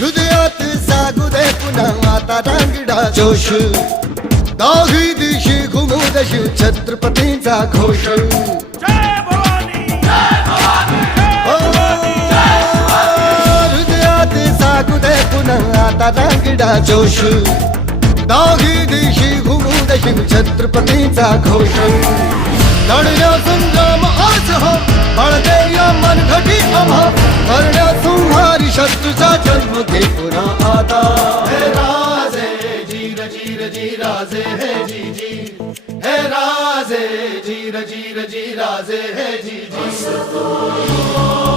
हृदयात जागू दे पुन्हा आता रांगडा जोश दाही दिशी घुमू दशी छत्रपतींचा घोष हृदयात जागू दे पुन्हा आता रांगडा जोश दाही दिशी घुमू दशी छत्रपतींचा घोष लढल्या संग्राम आज हो बळदे या मनघटी आम्हा करण्या संहारी शत्रूचा जन्म घे पुन्हा आता हे राजे जीर जीर जी राजे हे जी जी हे राजे जीर जीर जी राजे हे जी जी